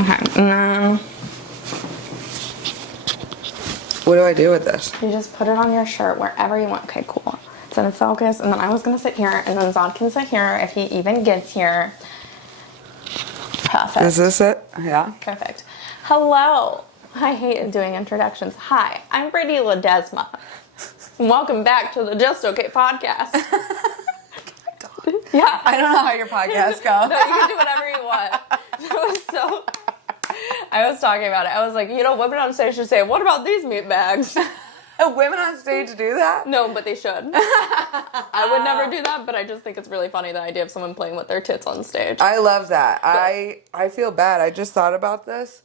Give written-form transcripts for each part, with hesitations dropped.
Okay, and then What do I do with this? you just put it on your shirt wherever you want. Okay, cool. It's in focus, and then I was gonna sit here, and then Zahid can sit here if he even gets here. Perfect. Is this it? Yeah. Perfect. Hello. I hate doing introductions. Hi, I'm Brittany Ledesma. Welcome back to the Just Okay podcast. Yeah. I don't know how your podcast goes. No, you can do whatever you want. I was talking about it. I was like, women on stage should say, what about these meatbags? Women on stage do that? No, but they should. I would never do that, but I just think it's really funny, the idea of someone playing with their tits on stage. I love that. I feel bad. I just thought about this.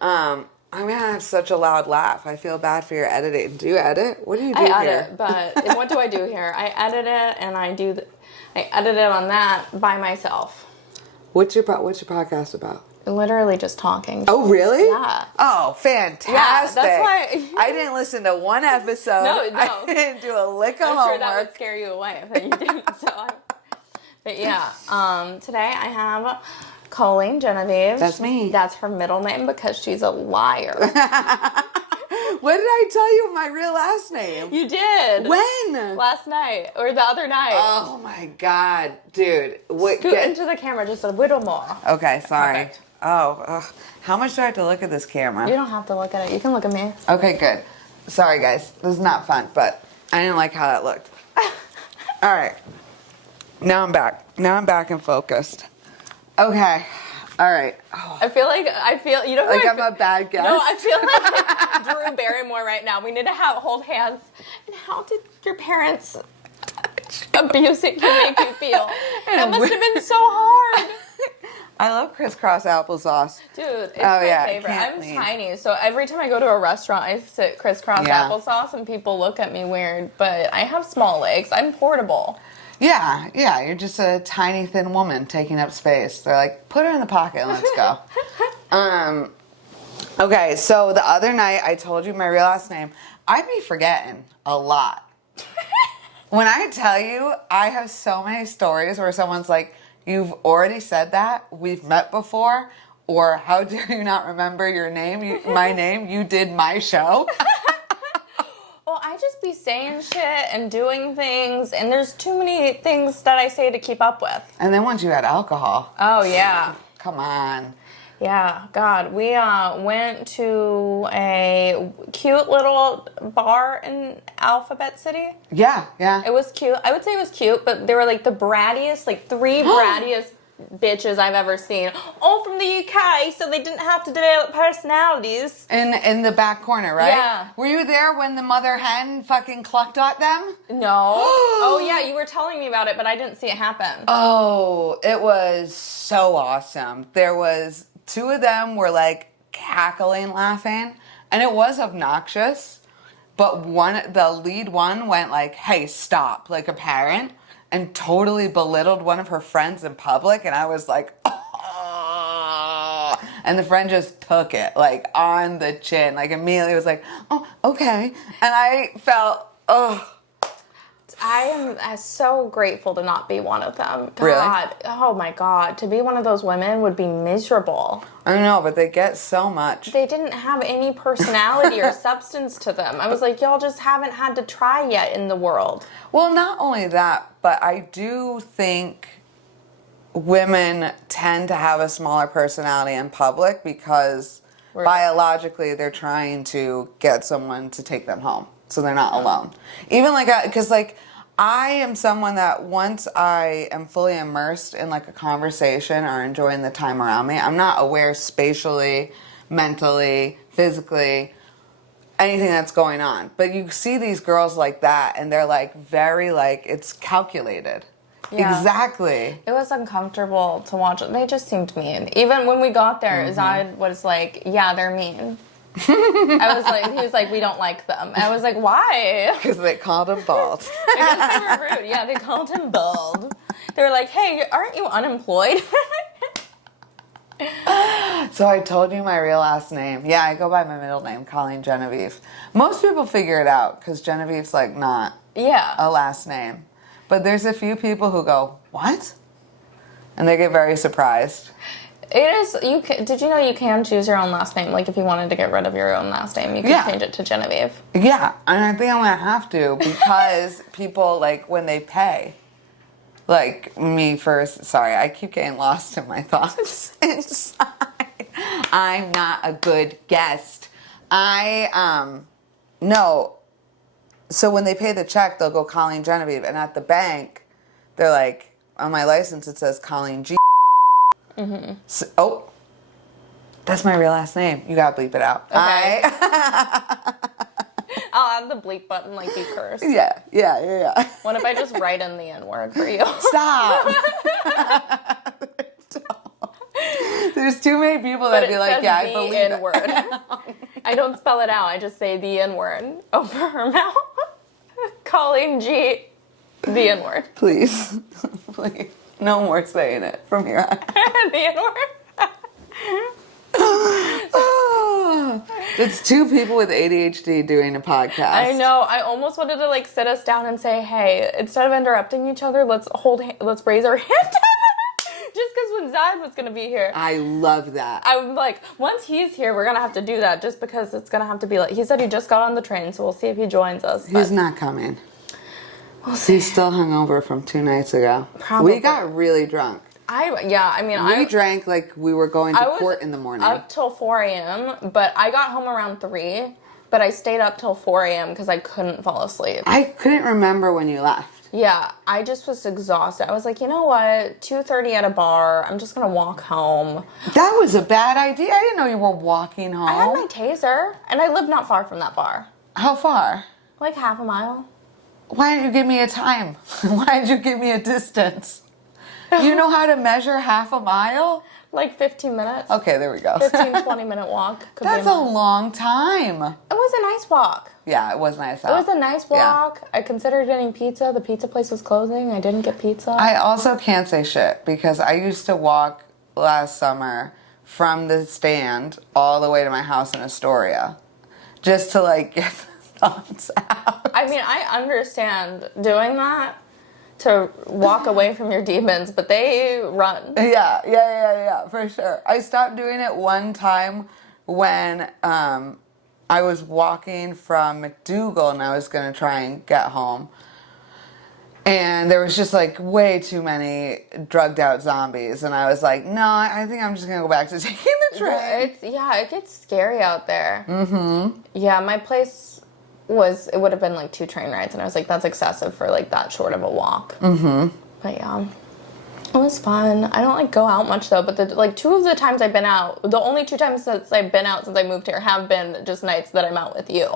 I'm going to have such a loud laugh. I feel bad for your editing. Do you edit? What do you do here? I edit, but what do I do here? I edit it, and I edit it on that by myself. What's your podcast about? Literally just talking. Oh, really? Yeah. Oh, fantastic. Yeah, that's why. I didn't listen to one episode. No. I didn't do a lick of I'm homework. sure that would scare you away if you didn't. But yeah, today I have Colleen Genevieve. That's me. That's her middle name because she's a liar. When did I tell you my real last name? You did. When? Last night or the other night. Oh my God, dude. Scoot into the camera just a little more. Okay, sorry. Perfect. Oh, how much do I have to look at this camera? You don't have to look at it. You can look at me. Okay, good. Sorry, guys. This is not fun, but I didn't like how that looked. All right. Now I'm back. Now I'm back and focused. Okay. All right. Oh. I feel like I'm a bad guest. No, I feel like Drew Barrymore right now. We need to hold hands. And how did your parents abusing you make you feel? That must have been so hard. I love crisscross applesauce. Dude, it's my favorite. I'm tiny, so every time I go to a restaurant, I sit crisscross applesauce, and people look at me weird, but I have small legs. I'm portable. Yeah, you're just a tiny, thin woman taking up space. They're like, put her in the pocket and let's go. Okay, so the other night I told you my real last name. I'd be forgetting a lot. When I tell you, I have so many stories where someone's like, you've already said that, we've met before, or how dare you not remember your name, my name, you did my show. Well, I just be saying shit and doing things, and there's too many things that I say to keep up with. And then once you had alcohol. Oh, yeah. Come on. Yeah, God. We went to a cute little bar in Alphabet City. Yeah. It was cute. I would say it was cute, but they were like the brattiest, like three brattiest bitches I've ever seen. All from the UK, so they didn't have to develop personalities. In the back corner, right? Yeah. Were you there when the mother hen fucking clucked at them? No. Oh, yeah, you were telling me about it, but I didn't see it happen. Oh, it was so awesome. There was two of them were like cackling, laughing, and it was obnoxious. But the lead one went like, "Hey, stop!" like a parent, and totally belittled one of her friends in public. And I was like, oh. And the friend just took it like on the chin, like immediately was like, "Oh, okay." And I felt, oh. I am so grateful to not be one of them. God, Really? Oh my God. To be one of those women would be miserable. I know, but they get so much. They didn't have any personality or substance to them. I was like, y'all just haven't had to try yet in the world. Well, not only that, but I do think women tend to have a smaller personality in public because biologically they're trying to get someone to take them home so they're not alone. Even like, because like I am someone that once I am fully immersed in like a conversation or enjoying the time around me, I'm not aware spatially, mentally, physically, anything that's going on. But you see these girls like that and they're like very like, it's calculated. Yeah. Exactly. It was uncomfortable to watch. They just seemed mean. Even when we got there, Zahid was like, yeah, they're mean. He was like, we don't like them. I was like, why? Because they called him bald. Because they were rude. Yeah, they called him bald. They were like, hey, aren't you unemployed? So I told you my real last name. Yeah, I go by my middle name, Colleen Genevieve. Most people figure it out because Genevieve's like not a last name. But there's a few people who go, what? And they get very surprised. It is. Did you know you can choose your own last name? Like, if you wanted to get rid of your own last name, you can change it to Genevieve. Yeah, and I think I'm gonna have to because people, like, when they pay, like me first. Sorry, I keep getting lost in my thoughts inside. I'm not a good guest. No. So when they pay the check, they'll go Colleen Genevieve, and at the bank, they're like, on my license it says Colleen G. Mm-hmm. So, that's my real last name. You gotta bleep it out. Okay. I'll add the bleep button like you curse. Yeah. What if I just write in the N-word for you? Stop. There's too many people that be like, yeah, I believe it. N-word. I don't spell it out. I just say the N-word over her mouth. Calling G the N-word. Please. Please. No more saying it from here on. The N-word. It's two people with ADHD doing a podcast. I know. I almost wanted to like sit us down and say, hey, instead of interrupting each other, let's raise our hand. Just because when Zahid was going to be here. I love that. I'm like, once he's here, we're going to have to do that just because it's going to have to be like, he said he just got on the train, so we'll see if he joins us. He's not coming. We'll see. He's still hungover from 2 nights ago. Probably. We got really drunk. We drank like we were going to court in the morning. Up till 4 a.m., but I got home around 3, but I stayed up till 4 a.m. because I couldn't fall asleep. I couldn't remember when you left. Yeah, I just was exhausted. I was like, you know what? 2:30 at a bar. I'm just going to walk home. That was a bad idea. I didn't know you were walking home. I had my taser, and I live not far from that bar. How far? Like half a mile. Why didn't you give me a time? Why did you give me a distance? You know how to measure half a mile? Like 15 minutes. Okay, there we go. 15, 20 minute walk. That's a long time. It was a nice walk. Yeah, it was nice. It was a nice walk. Yeah. I considered getting pizza. The pizza place was closing. I didn't get pizza. I also can't say shit because I used to walk last summer from the stand all the way to my house in Astoria just to like get the thoughts out. I mean, I understand doing that to walk away from your demons, but they run. Yeah, for sure. I stopped doing it one time when I was walking from McDougal and I was going to try and get home. And there was just like way too many drugged out zombies. And I was like, no, I think I'm just going to go back to taking the train. It gets scary out there. Mm-hmm. Yeah, my place it would have been like 2 train rides. And I was like, that's excessive for like that short of a walk. Mm-hmm. But yeah, it was fun. I don't like go out much though. But 2 of the times I've been out, the only 2 times since I've been out since I moved here have been just nights that I'm out with you.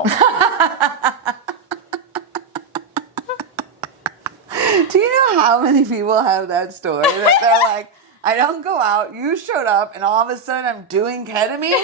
Do you know how many people have that story that they're like, I don't go out, you showed up, and all of a sudden I'm doing ketamine?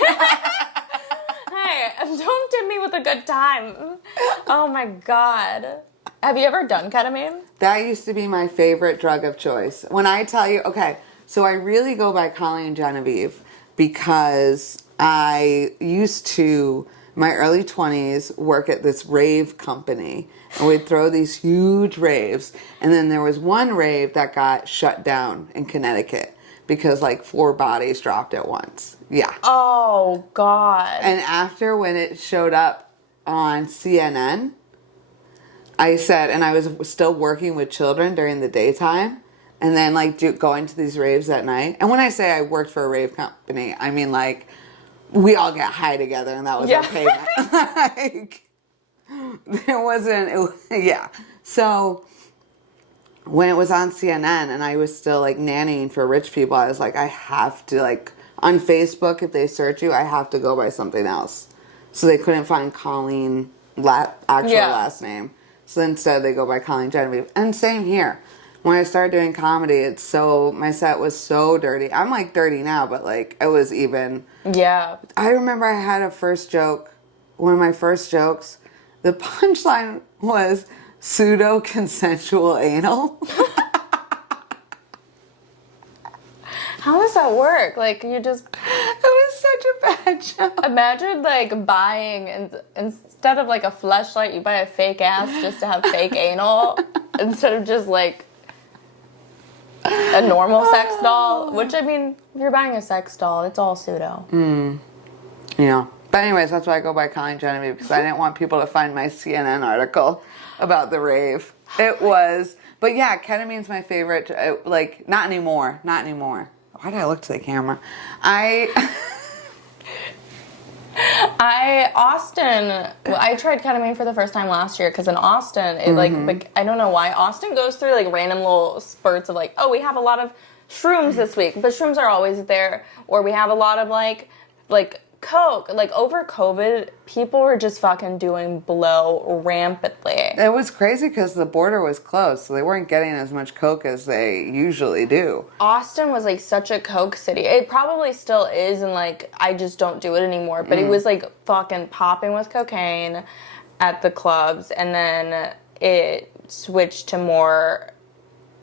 Hey, don't tempt me with a good time. Oh my God. Have you ever done ketamine? That used to be my favorite drug of choice. When I tell you, okay, so I really go by Colleen and Genevieve because I used to, my early 20s, work at this rave company. And we'd throw these huge raves. And then there was one rave that got shut down in Connecticut because like 4 bodies dropped at once. Yeah. Oh, God. And after when it showed up on CNN, I said, and I was still working with children during the daytime, and then like going to these raves at night. And when I say I worked for a rave company, I mean like we all get high together, and that was our payment. Like there wasn't, yeah. So when it was on CNN, and I was still like nannying for rich people, I was like, I have to like on Facebook if they search you, I have to go by something else. So they couldn't find Colleen last name. So instead they go by Colleen Genevieve. And same here. When I started doing comedy, my set was so dirty. I'm like dirty now, but like it was even. Yeah. I remember I had a first joke, one of my first jokes. The punchline was pseudo-consensual anal. How does that work? Like you just. It was such a bad joke. Imagine like buying, and instead of like a fleshlight, you buy a fake ass just to have fake anal instead of just like a normal sex doll, which, I mean, if you're buying a sex doll, it's all pseudo. Yeah. But anyways, that's why I go by Colleen and Genevieve, because I didn't want people to find my CNN article about the rave. It was, but yeah, ketamine's my favorite. Like, not anymore. Not anymore. Why did I look to the camera? I tried ketamine for the first time last year because in Austin, it like I don't know why Austin goes through like random little spurts of like, oh, we have a lot of shrooms this week, but shrooms are always there, or we have a lot of like coke. Like over COVID, people were just fucking doing blow rampantly. It was crazy because the border was closed, so they weren't getting as much coke as they usually do. Austin was like such a coke city. It probably still is, and like I just don't do it anymore. But it was like fucking popping with cocaine at the clubs, and then it switched to more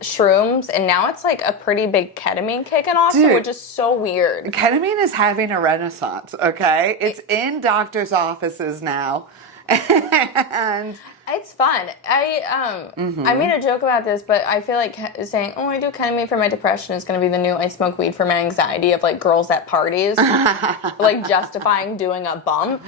shrooms, and now it's like a pretty big ketamine kick in Austin. Dude, which is so weird. Ketamine is having a renaissance, okay? It's in doctors' offices now. And it's fun. I made a joke about this, but I feel like saying, oh, I do ketamine for my depression is going to be the new I smoke weed for my anxiety of like girls at parties. Like justifying doing a bump,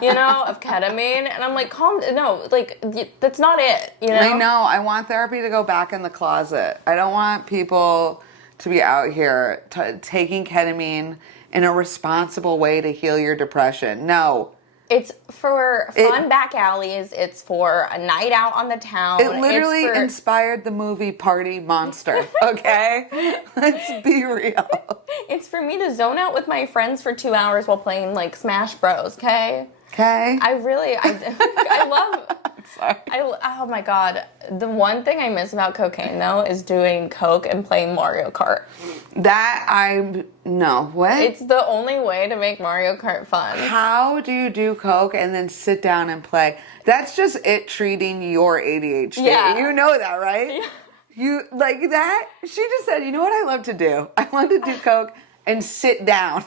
you know, of ketamine. And I'm like, no, like that's not it, you know? I know. I want therapy to go back in the closet. I don't want people to be out here taking ketamine in a responsible way to heal your depression. No. It's for fun back alleys. It's for a night out on the town. It literally inspired the movie Party Monster, okay? Let's be real. It's for me to zone out with my friends for 2 hours while playing, like, Smash Bros, okay? Okay. I love... Sorry. Oh my god. The one thing I miss about cocaine, though, is doing coke and playing Mario Kart. No, what? It's the only way to make Mario Kart fun. How do you do coke and then sit down and play? That's just it treating your ADHD. Yeah. You know that, right? Yeah. You, like that? She just said, you know what I love to do? I want to do coke and sit down.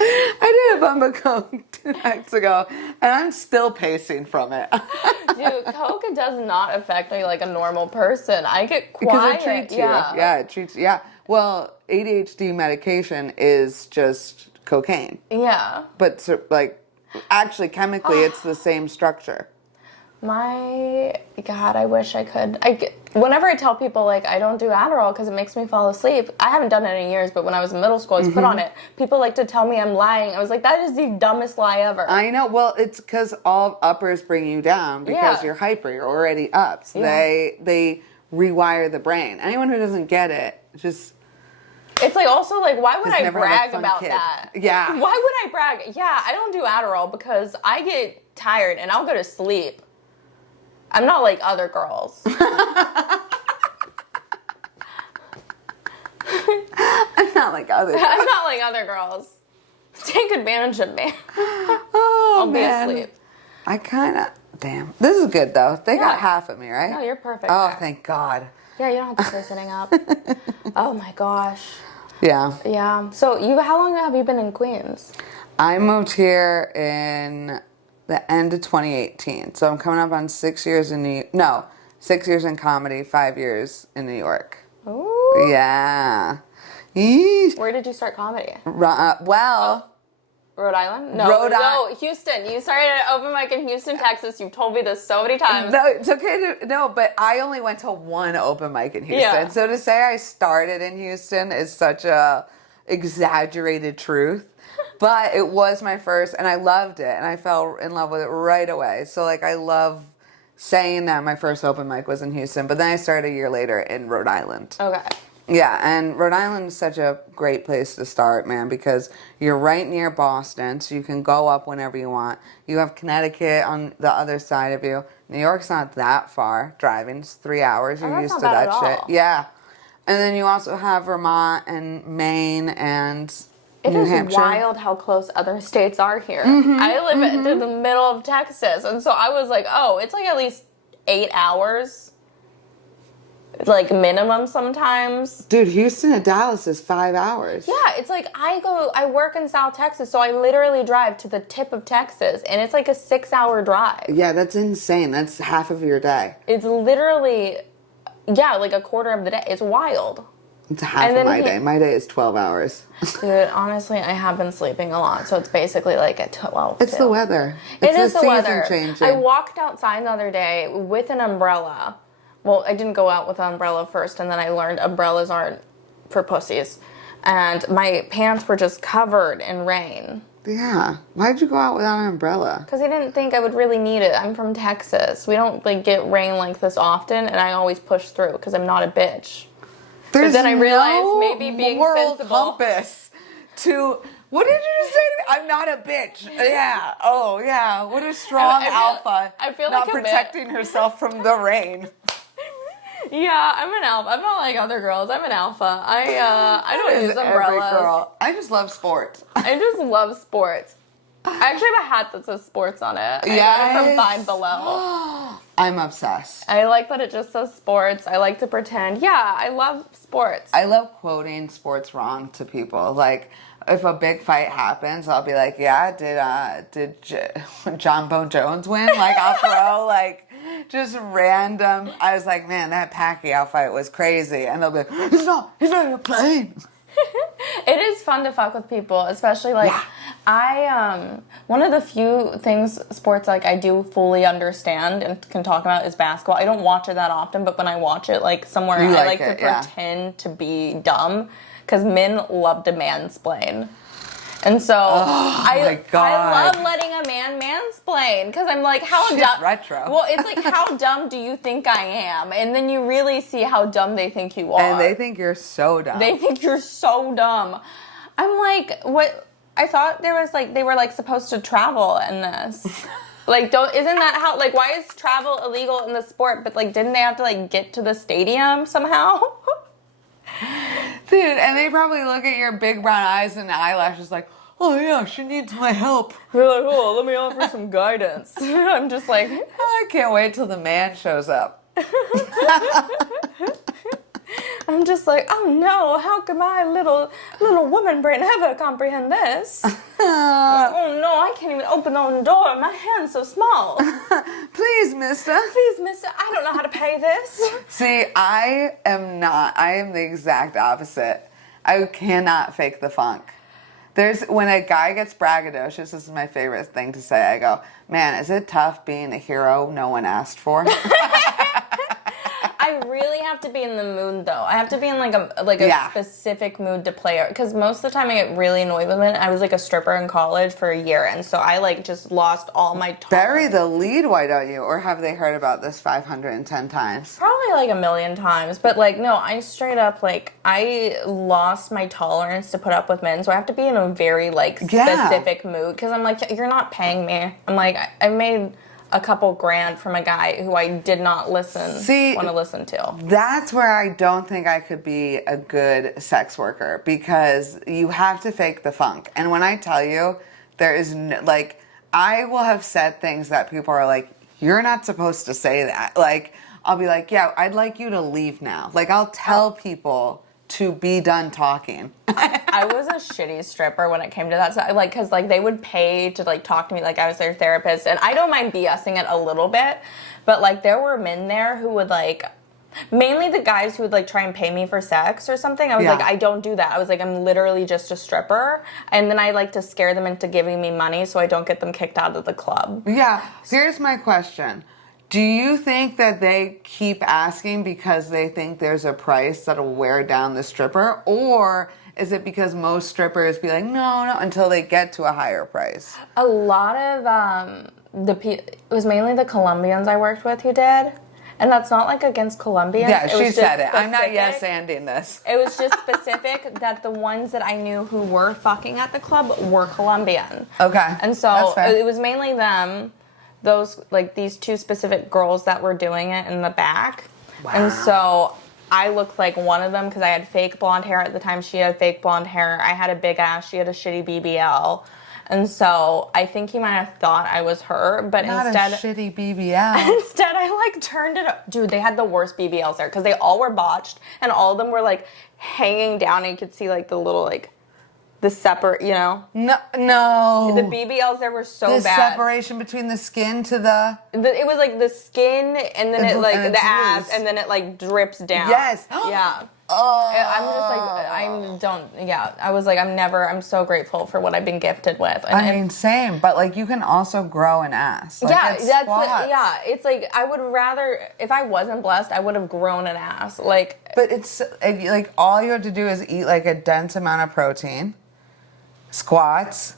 I did a bump of coke 2 nights ago, and I'm still pacing from it. Dude, coke does not affect me like a normal person. I get quiet. Because it treats you. Yeah, it treats you. Yeah. Well, ADHD medication is just cocaine. Yeah. But, like, actually, chemically, it's the same structure. My God, I wish I could. Whenever I tell people, like, I don't do Adderall because it makes me fall asleep, I haven't done it in years, but when I was in middle school, I was put on it. People like to tell me I'm lying. I was like, that is the dumbest lie ever. I know. Well, it's because all uppers bring you down because you're hyper. You're already up. So they rewire the brain. Anyone who doesn't get it, just... It's like also like, why would I brag about that? Yeah. Why would I brag? Yeah, I don't do Adderall because I get tired and I'll go to sleep. I'm not like other girls. I'm not like other girls. I'm not like other girls. Take advantage of me. Oh, I'll man. be asleep. I kind of... Damn. This is good, though. They got half of me, right? No, you're perfect. Oh, there. thank God. Yeah, you don't have to stay sitting up. Oh, my gosh. Yeah. Yeah. So, how long have you been in Queens? I moved here in the end of 2018. So I'm coming up on 6 years in 6 years in comedy, 5 years in New York. Ooh. Yeah. Yeesh. Where did you start comedy? Rhode Island? No, Houston. You started an open mic in Houston, Texas. You've told me this so many times. No, it's okay but I only went to one open mic in Houston. Yeah. So to say I started in Houston is such a exaggerated truth. But it was my first, and I loved it, and I fell in love with it right away. So, like, I love saying that my first open mic was in Houston, but then I started a year later in Rhode Island. Okay. Yeah, and Rhode Island is such a great place to start, man, because you're right near Boston, so you can go up whenever you want. You have Connecticut on the other side of you. New York's not that far driving. It's 3 hours. You're used to that shit. Yeah. And then you also have Vermont and Maine and... New Hampshire. Wild how close other states are here. I live in the middle of Texas, and so I was like, oh, it's like at least 8 hours, like minimum sometimes. Dude, Houston to Dallas is 5 hours. Yeah, it's like I work in South Texas, so I literally drive to the tip of Texas, and it's like a 6 hour drive. Yeah, that's insane. That's half of your day. It's literally yeah, like a quarter of the day. It's wild. It's half of my day. My day is 12 hours. Dude, honestly, I have been sleeping a lot, so it's basically like at 12. It's the weather. It is the weather. Changing. I walked outside the other day with an umbrella. Well, I didn't go out with an umbrella first, and then I learned umbrellas aren't for pussies. And my pants were just covered in rain. Yeah. Why'd you go out without an umbrella? Because I didn't think I would really need it. I'm from Texas. We don't like get rain like this often, and I always push through because I'm not a bitch. There's but then I realized maybe being moral sensible. compass to... What did you say to me? I'm not a bitch. Yeah. Oh, yeah. What a strong alpha. I feel not like protecting herself from the rain. Yeah, I'm an alpha. I'm not like other girls. I'm an alpha. I don't use umbrellas. Every girl. I just love sports. I just love sports. I actually have a hat that says sports on it. I Yes. got it from Five Below. I'm obsessed. I like that it just says sports. I like to pretend. Yeah, I love sports. I love quoting sports wrong to people. Like, if a big fight happens, I'll be like, yeah, did John Bo Jones win? Like, I'll throw, like, just random. I was like, man, that Pacquiao fight was crazy. And they'll be like, he's not even playing. It is fun to fuck with people, especially like one of the few things sports like I do fully understand and can talk about is basketball. I don't watch it that often, but when I watch it like somewhere, I like to pretend to be dumb because men love to mansplain. And so I love letting a man mansplain because I'm like, how dumb? Retro. Well, it's like, how dumb do you think I am? And then you really see how dumb they think you are. And they think you're so dumb. They think you're so dumb. I'm like, what? I thought there was like they were like supposed to travel in this. Like, isn't that how? Like, why is travel illegal in the sport? But like, didn't they have to like get to the stadium somehow? Dude, and they probably look at your big brown eyes and eyelashes like, oh yeah, she needs my help. They're like, oh, let me offer some guidance. I'm just like, I can't wait till the man shows up. I'm just like, oh no, how can my little woman brain ever comprehend this? Oh no, I can't even open the own door. My hand's so small. Please, mister. Please, mister, I don't know how to pay this. See, I am the exact opposite. I cannot fake the funk. When a guy gets braggadocious, this is my favorite thing to say. I go, man, is it tough being a hero no one asked for? I really have to be in the mood, though. I have to be in like a specific mood to play it. Because most of the time I get really annoyed with it. I was like a stripper in college for a year, and so I like just lost all my tolerance. Bury the lead, why don't you? Or have they heard about this 510 times? Probably like 1,000,000 times. But like, no, I straight up like, I lost my tolerance to put up with men. So I have to be in a very like specific mood. Because I'm like, you're not paying me. I'm like, I made a couple grand from a guy who I did not want to listen to. That's where I don't think I could be a good sex worker because you have to fake the funk. And when I tell you, there is like, I will have said things that people are like, you're not supposed to say that. Like, I'll be like, yeah, I'd like you to leave now. Like, I'll tell people to be done talking. I was a shitty stripper when it came to that. So, like, because like they would pay to like talk to me like I was their therapist, and I don't mind BSing it a little bit, but like there were men there who would like, mainly the guys who would like try and pay me for sex or something. I was like, I don't do that. I was like, I'm literally just a stripper, and then I like to scare them into giving me money so I don't get them kicked out of the club. Yeah. Here's my question. Do you think that they keep asking because they think there's a price that'll wear down the stripper? Or is it because most strippers be like, no, until they get to a higher price? A lot of it was mainly the Colombians I worked with who did. And that's not like against Colombians. Yeah, she said it. I'm not yes-anding this. It was just specific that the ones that I knew who were fucking at the club were Colombian. Okay. And so it was mainly them. Those, like, these two specific girls that were doing it in the back. Wow. And so I looked like one of them because I had fake blonde hair at the time. She had fake blonde hair. I had a big ass. She had a shitty BBL. And so I think he might have thought I was her, but instead... Not a shitty BBL. Instead, I, like, turned it up. Dude, they had the worst BBLs there because they all were botched, and all of them were, like, hanging down, and you could see, like, the little, like... the separate, you know? No. The BBLs there were so the bad. separation between the skin to the... It was like the skin and then it like and the it's ass loose. and then it like drips down. Yes. Yeah. Oh. I was like, I'm so grateful for what I've been gifted with. And, Same, but like you can also grow an ass. Like, it's like I would rather, if I wasn't blessed, I would have grown an ass. Like, but it's like all you have to do is eat like a dense amount of protein, squats.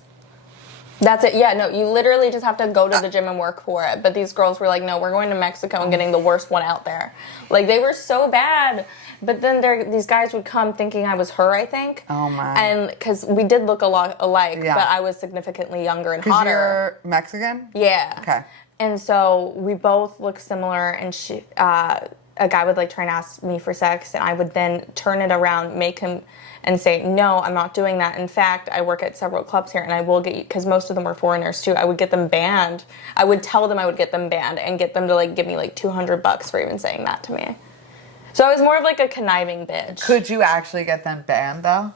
That's it. Yeah, no, you literally just have to go to the gym and work for it. But these girls were like, no, we're going to Mexico and getting the worst one out there. Like, they were so bad. But then these guys would come thinking I was her, I think. Oh, my. And because we did look a lot alike, but I was significantly younger and hotter. You're Mexican? Yeah. Okay. And so we both looked similar, and a guy would like try and ask me for sex, and I would then turn it around, make him... and say, no, I'm not doing that. In fact, I work at several clubs here, and I will get you, because most of them were foreigners too, I would get them banned. I would tell them I would get them banned and get them to like give me like $200 for even saying that to me. So I was more of like a conniving bitch. Could you actually get them banned though?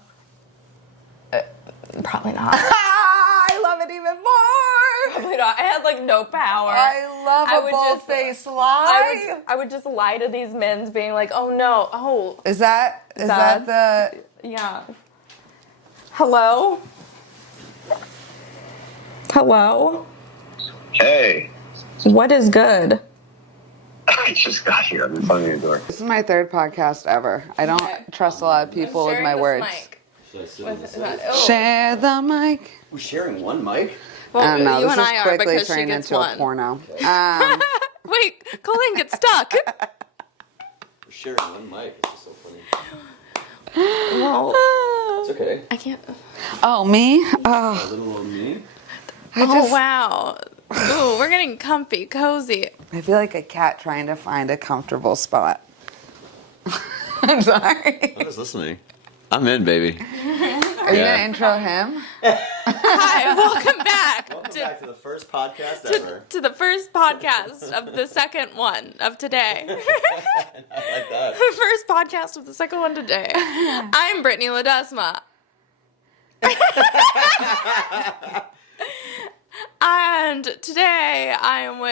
Probably not. I love it even more. Probably not. I had like no power. I love a bold-faced lie. I would just lie to these men, being like, oh no, oh. Is that the... Yeah. Hello? Hello? Hey. What is good? I just got here. I've been finding your door. This is my third podcast ever. I don't trust a lot of people with my words. Share the mic. We're sharing one mic? Well, I don't know. you This and is I are quickly because she turning gets into one. a porno. Wait, Colleen gets stuck. We're sharing one mic. It's just so funny. Well, It's okay. I can't. Oh, me? A Oh, little on me. Wow. Ooh, we're getting comfy, cozy. I feel like a cat trying to find a comfortable spot. I'm sorry. I'm just listening. I'm in, baby. Are you going to intro him? Hi, welcome back. Welcome back to the first podcast ever. To the first podcast of the second one of today. I like that. The first podcast of the second one today. I'm Brittany Ledesma. And today I am with...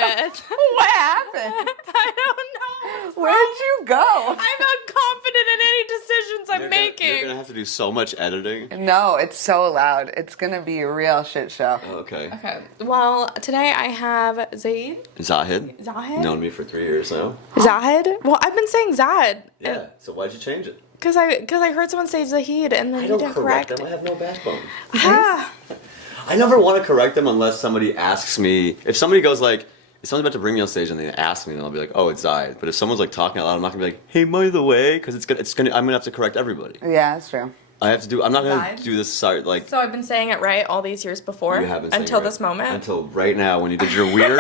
What happened? I don't know. Where'd you go? I'm not confident in any decisions I'm making. You're gonna have to do so much editing. No, it's so loud. It's going to be a real shit show. Oh, okay. Okay. Well, today I have Zahid. Zahid. Zahid? Known me for 3 years now. Zahid? Well, I've been saying Zahid. Yeah. So why'd you change it? Because I heard someone say Zahid and then I you don't didn't correct correct them. I have no backbone. Ah. I never want to correct them unless somebody asks me. If somebody goes like, if someone's about to bring me on stage and they ask me, then I'll be like, oh, it's Zahid. But if someone's like talking out loud, I'm not gonna be like, hey, by the way, because I'm gonna have to correct everybody. Yeah, that's true. I'm not gonna Zahid? do this. Sorry, like So I've been saying it right all these years before? you haven't saying until it this moment? until right now when you did your weird,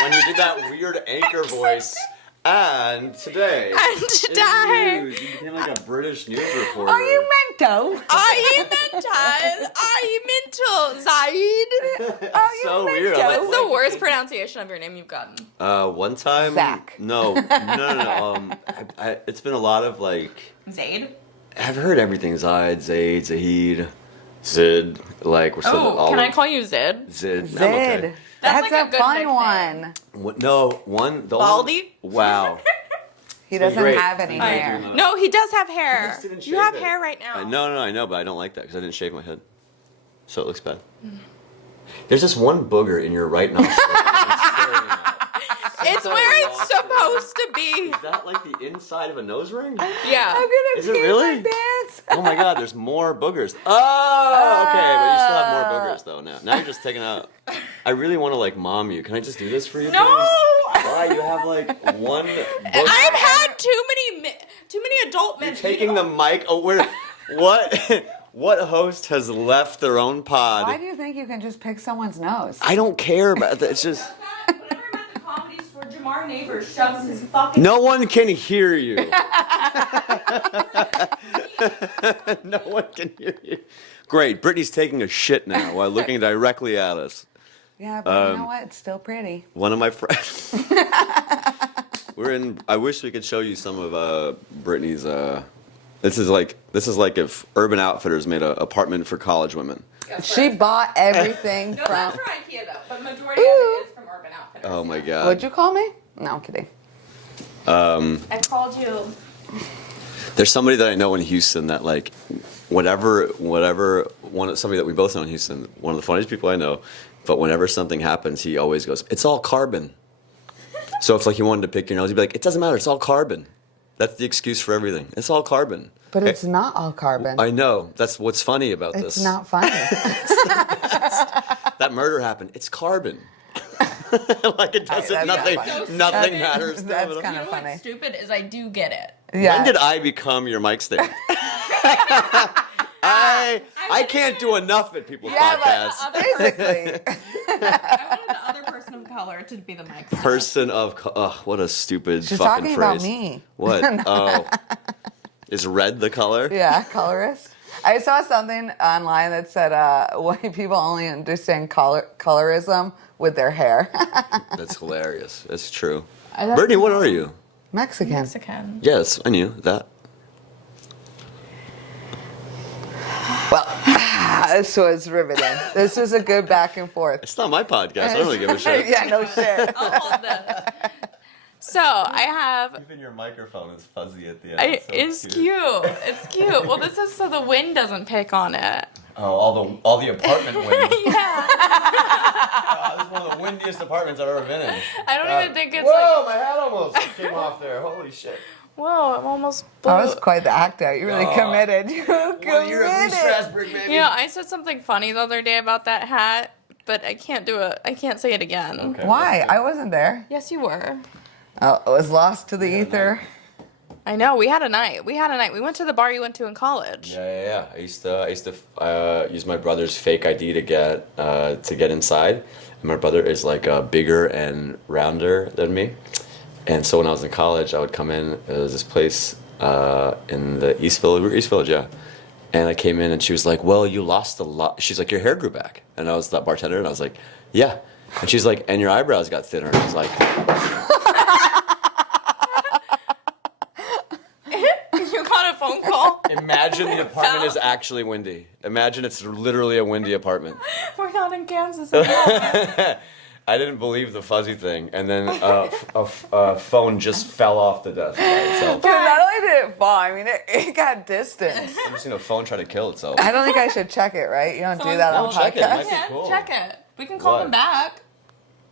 when you did that weird anchor voice. And today, And today. in news, you became like a British news reporter. Are you mental? Zahid. So weird. What's the worst pronunciation of your name you've gotten? One time. Zach. No. It's been a lot of like. Zaid? I've heard everything. Zahid, Zahid, Zid. Like we're still all. Can I call you Zid? Zid? I'm Zid. okay. That's That's like a a good fun nickname. one. The Baldy? Wow. He doesn't great. have any I hair. do. No, he does have hair. just didn't You shave have it. hair right now. No, I know, but I don't like that because I didn't shave my head, so it looks bad. There's just one booger in your right nostril. It's where it's supposed to be. Is that like the inside of a nose ring? Yeah. I'm gonna Is it pee really? my pants. Oh my god, there's more boogers. Oh, okay, but you still have more boogers though now. Now you're just taking out. I really want to like mom you. Can I just do this for you? No! Please? Why? You have like one booger. I've had too many adult men. You're taking the mic. Oh, where? What? What host has left their own pod? Why do you think you can just pick someone's nose? I don't care about that. It's just. Whenever I'm at the comedy store, Jamar Neighbor shoves his fucking... No one can hear you. No one can hear you. Great. Brittany's taking a shit now while looking directly at us. Yeah, but you know what? It's still pretty. One of my friends. I wish we could show you some of Brittany's This is like if Urban Outfitters made an apartment for college women. She bought everything No, from. that's for IKEA though, but majority of it is from Urban Outfitters. Oh my god. What'd you call me? No, I'm kidding. I called you. There's somebody that I know in Houston that like, somebody that we both know in Houston, one of the funniest people I know, but whenever something happens, he always goes, "It's all carbon." So if like he wanted to pick your nose, he'd be like, "It doesn't matter, it's all carbon." That's the excuse for everything. It's all carbon. But it's not all carbon. I know. That's what's funny about this. It's not funny. That murder happened. It's carbon. Like it doesn't. That's Nothing. so Nothing matters. That's You kind of know funny. what's stupid is I do get it. Yeah. When did I become your mic stand? I can't do enough at people's podcasts. Basically. I wanted the other person of color to be the mic. Person of what a stupid She's fucking talking phrase. about me. What? Oh, is red the color? Yeah, colorist. I saw something online that said white people only understand colorism with their hair. That's hilarious. That's true. I thought- Brittany, what are you? Mexican. Mexican. Yes, I knew that. Well, this was riveting. This was a good back and forth. It's not my podcast. I don't really give a shit. Yeah, no shit. I'll hold this. So I have. Even your microphone is fuzzy at the end. It's cute. It's cute. Well, this is so the wind doesn't pick on it. Oh, all the apartment wind. Yeah. This is one of the windiest apartments I've ever been in. I don't even think it's Whoa, my hat almost came off there. Holy shit. Whoa, I'm almost blew. I was quite the actor. You really committed. You committed. Well, you're a Lee Strasberg, baby. You know, I said something funny the other day about that hat, but I can't do it. I can't say it again. Okay. Why? I wasn't there. Yes, you were. Oh, it was lost to the ether. I know. We had a night. We went to the bar you went to in college. Yeah. I used to use my brother's fake ID to get inside. And my brother is like bigger and rounder than me. And so when I was in college, I would come in. There was this place in the East Village, yeah. And I came in, and she was like, "Well, you lost a lot." She's like, "Your hair grew back." And I was that bartender, and I was like, "Yeah." And she's like, "And your eyebrows got thinner." And I was like, You got a phone call? "Imagine the apartment is actually windy. Imagine it's literally a windy apartment." We're not in Kansas anymore. I didn't believe the fuzzy thing, and then a phone just fell off the desk by itself. Dude, not only did it fall, I mean, it got distance. I've never seen a phone try to kill itself. I don't think I should check it, right? You don't do that on Check it. It might podcast. be Yeah, cool. check it. We can call What? them back.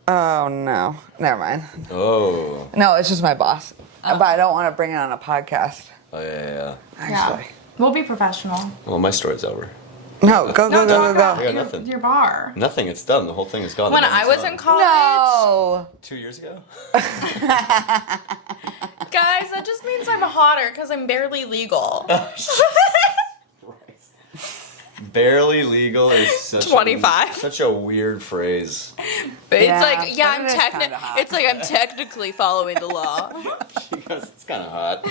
Oh, no. Never mind. Oh. No, it's just my boss. But I don't want to bring it on a podcast, Oh, yeah. actually. We'll be professional. Well, my story's over. No, go. I got Your, nothing. your bar. Nothing. It's done. The whole thing is gone. When The I moment's was in done. college, No. 2 years ago? guys, that just means I'm hotter because I'm barely legal. Barely legal is such 25. such a weird phrase. But Yeah, it's like, yeah, but it is kinda hot. It's like I'm technically following the law. Because it's kind of hot.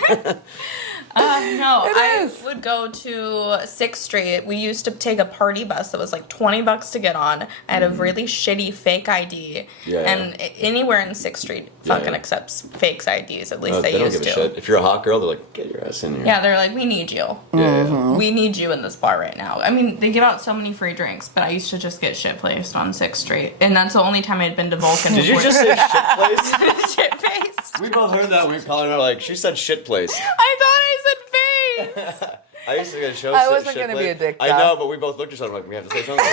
No, It I is. would go to 6th Street. We used to take a party bus that was like $20 to get on. I had a really shitty fake ID. Yeah, and anywhere in 6th Street fucking accepts fake IDs. At least They don't used give a to. shit. If you're a hot girl, they're like, get your ass in here. Yeah, they're like, we need you. Yeah. We need you in this bar right now. I mean, they give out so many free drinks, but I used to just get shit placed on 6th Street. And that's the only time I'd been to Vulcan. Did you just say shit place? shit faced? We both heard that when we were calling her like, she said shit place. I thought I said face. I used to get shows. I say wasn't shit gonna be place. a dick, I though. know, but we both looked at each other like, we have to say something.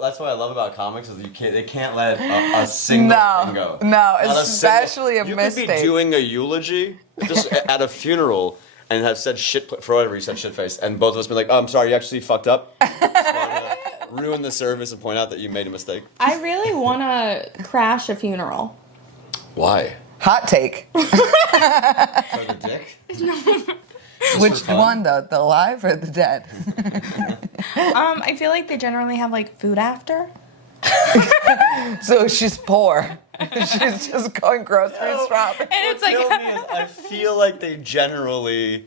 That's what I love about comics is they can't let a single thing go. No, Not a especially a you mistake. could be doing a eulogy just at a funeral and have said shit for whatever you said shit face, and both of us been like, "Oh, I'm sorry, you actually fucked up." Just wanted to ruin the service and point out that you made a mistake. I really want to crash a funeral. Why? Hot take. For the dick? Which fun? one, though? The alive or the dead? I feel like they generally have like food after. So she's poor. She's just going grocery shopping. And it's like, Kill me is I feel like they generally,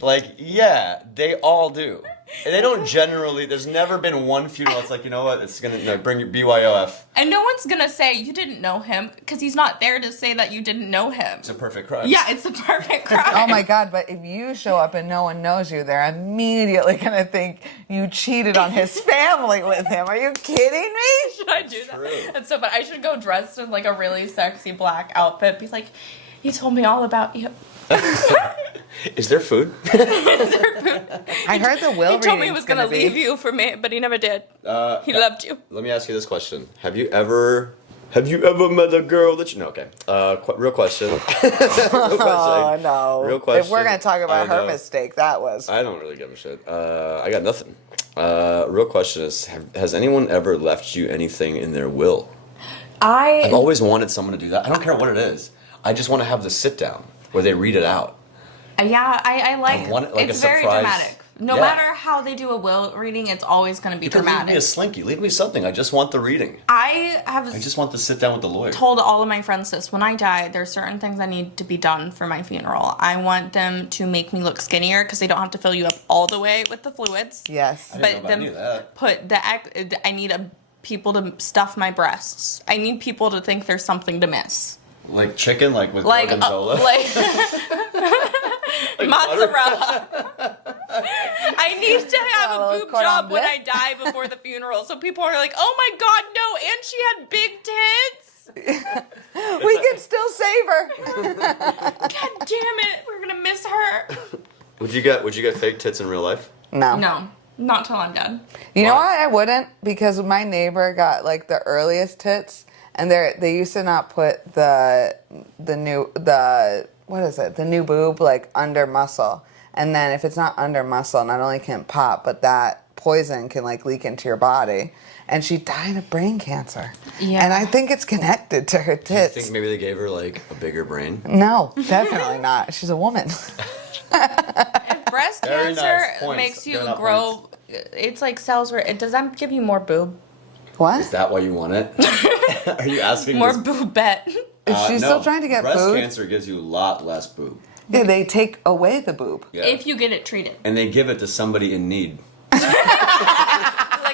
like, yeah, they all do. And they don't generally. There's never been one funeral. It's like, you know what? It's gonna bring your BYOF. And no one's gonna say you didn't know him because he's not there to say that you didn't know him. It's a perfect crime. Yeah, it's a perfect crime. Oh my God, but if you show up and no one knows you, they're immediately going to think you cheated on his family with him. Are you kidding me? Should I do that? True. And so, but I should go dressed in like a really sexy black outfit. Be like, he told me all about you. Is there food? I heard the will He told me he reading's was gonna be- leave you for me, but he never did. He loved you. Let me ask you this question: Have you ever met a girl that you know? Okay, real question. Real question. Oh, no. Real question. If we're going to talk about I her know. mistake, that was. I don't really give a shit. I got nothing. Real question is: Has anyone ever left you anything in their will? I've always wanted someone to do that. I don't care what it is. I just want to have the sit down where they read it out. Yeah, I like, I want it like it's a very surprise. dramatic. No Yeah. matter how they do a will reading, it's always going to be You can leave me a dramatic. slinky. Leave me something. I just want the reading. I I just want to sit down with the lawyer. told all of my friends this. When I die, there's certain things that need to be done for my funeral. I want them to make me look skinnier because they don't have to fill you up all the way with the fluids. Yes. I didn't know But about any of that. put I need people to stuff my breasts. I need people to think there's something to miss. Like chicken, like with Like, gorgonzola. Mozzarella. I need to have a little boob cordon job when bleu. I die before the funeral, so people are like, "Oh my God, no!" And she had big tits. We can still save her. God damn it, we're gonna miss her. Would you get fake tits in real life? No, not till I'm dead. You know Why? why I wouldn't? Because my neighbor got like the earliest tits, and they used to not put the new boob like under muscle, and then if it's not under muscle, not only can it pop, but that poison can like leak into your body. And she died of brain cancer. Yeah. And I think it's connected to her I tits. think maybe they gave her like a bigger brain. No, definitely not. She's a woman. If breast Very cancer nice. Points. makes you Giving out grow, it's like cells where does that give you more boob? What? Is that why you want it? Are you asking? More this- boobette. Is she no. still trying to get Breast food? cancer gives you a lot less boob. Yeah, they take away the boob. Yeah. If you get it treated. And they give it to somebody in need. Like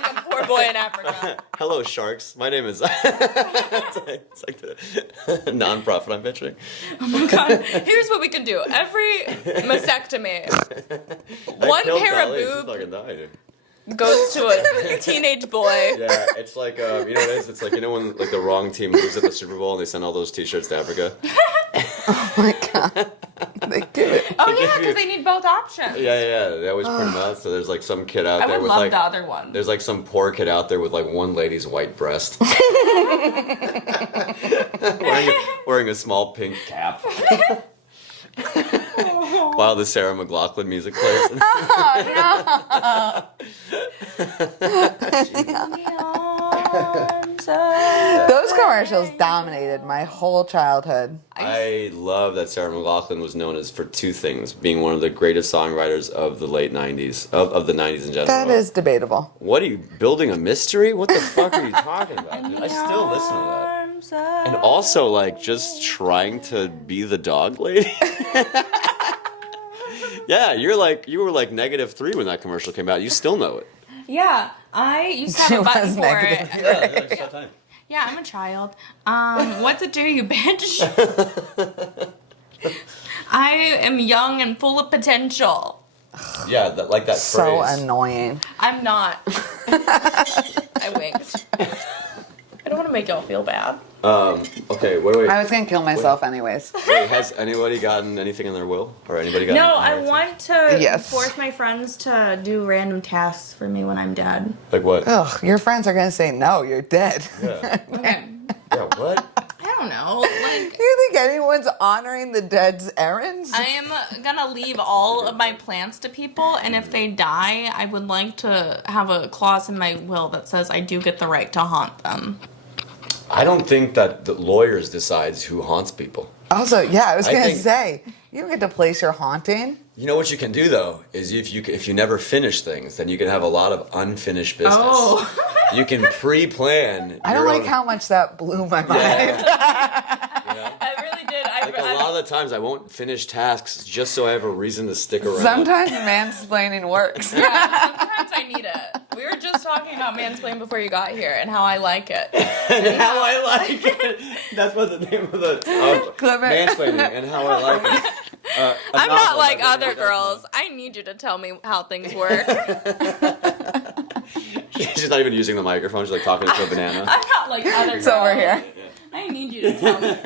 a poor boy in Africa. Hello, sharks. My name is. It's like the non-profit I'm pitching. Oh my God. Here's what we can do. Every mastectomy, I one killed pair of Dolly. She boobs fucking died, dude. goes to a teenage boy. Yeah, it's like you know what it is? It's like, you know, when like the wrong team loses at the Super Bowl and they send all those T-shirts to Africa. Oh my God. They do it. Oh yeah, because they need both options. Yeah. They always print them out. So there's like some kid out I there would with love like the other one. there's like some poor kid out there with like one lady's white breast, wearing a small pink cap. While the Sarah McLachlan music plays. Those commercials dominated my whole childhood. I love that Sarah McLachlan was known as for two things: being one of the greatest songwriters of the late '90s, of the '90s in general. That is debatable. What are you building a mystery? What the fuck are you talking about, dude? I still listen to that. And also, like, just trying to be the dog lady. Yeah, you were like -3 when that commercial came out. You still know it. Yeah, I used to She have a button was for negative. it. Yeah, just that time. Yeah, I'm a child. What's it do, you bitch? I am young and full of potential. Yeah, that So phrase. annoying. I'm not. I winked. I don't want to make y'all feel bad. Okay, wait. I was gonna kill myself anyways. Wait, has anybody gotten anything in their will, or anybody gotten? No, I want to Yes. force my friends to do random tasks for me when I'm dead. Like what? Ugh, your friends are gonna say no, you're dead. Yeah. Okay. Yeah. What? I don't know. Like, Do you think anyone's honoring the dead's errands? I am gonna leave all of my plants to people, and if they die, I would like to have a clause in my will that says I do get the right to haunt them. I don't think that the lawyers decides who haunts people. Also, yeah, I was I gonna think- say you don't get to place your haunting. You know what you can do though is if you never finish things, then you can have a lot of unfinished business. Oh. You can pre-plan. I don't like how much that blew my mind. Yeah. I really did. I Like a lot of the times I won't finish tasks just so I have a reason to stick around. Sometimes mansplaining works. Yeah, sometimes I need it. We were just talking about mansplaining before you got here and how I like it. And how I like it. That's what the name of the mansplaining and how I like it. I'm not like other girls. I need you to tell me how things work. She's not even using the microphone. She's like talking to a banana. I'm not like other girls. It's over here. I need you to tell me.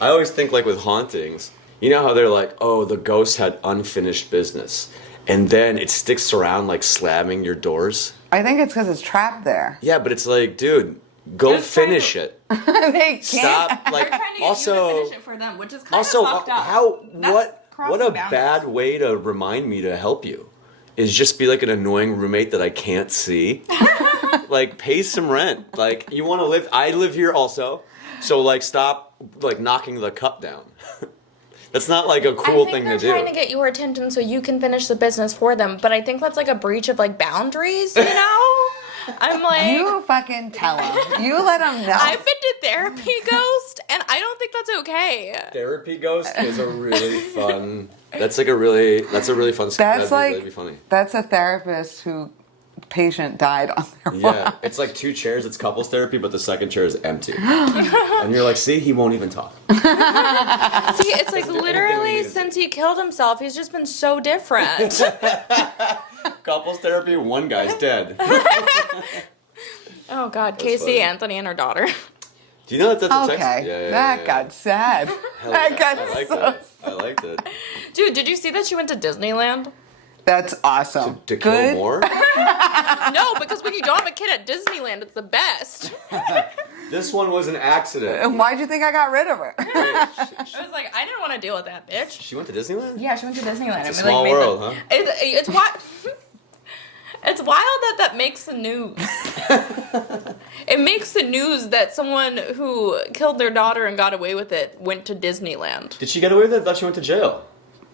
I always think like with hauntings, you know how they're like, oh, the ghost had unfinished business. And then it sticks around like slamming your doors. I think it's because it's trapped there. Yeah, but it's like, dude, go Just trying finish to- it. They can't. Stop. Like, They're trying to get also, you to finish it for them, which is kind also, of fucked up. how That's what crossing a boundaries. bad way to remind me to help you is just be like an annoying roommate that I can't see. Like, pay some rent. Like, you want to live. I live here also, so like, stop like knocking the cup down. That's not like a cool thing to I think do. they're trying to get your attention so you can finish the business for them, but I think that's like a breach of like boundaries, you know? I'm like, You fucking tell them. You let them know. I've been to therapy, Ghost, and I don't think that's okay. Therapy ghost is a really fun. That's a really fun. That's that'd like really be funny. that's a therapist who patient died on their Yeah, walk. it's like 2 chairs. It's couples therapy, but the second chair is empty. And you're like, see, he won't even talk. See, it's like Doesn't do anything we literally need to since he killed himself, he's just been so different. Couples therapy, one guy's dead. Oh God, That's Casey, funny. Anthony, and her daughter. Do you know that that's a text? Okay, Yeah, that got sad. Hell That yeah. got I liked so it. I liked it. Dude, did you see that she went to Disneyland? That's awesome. To kill Good. more? No, because when you don't have a kid at Disneyland, it's the best. This one was an accident. And why'd you think I got rid of her? Wait, I was like, I didn't want to deal with that bitch. she went to Disneyland? Yeah, she went to Disneyland. It's a and we, small made world, the, huh? It's what. It's wild that makes the news. It makes the news that someone who killed their daughter and got away with it went to Disneyland. Did she get away with it? I thought she went to jail.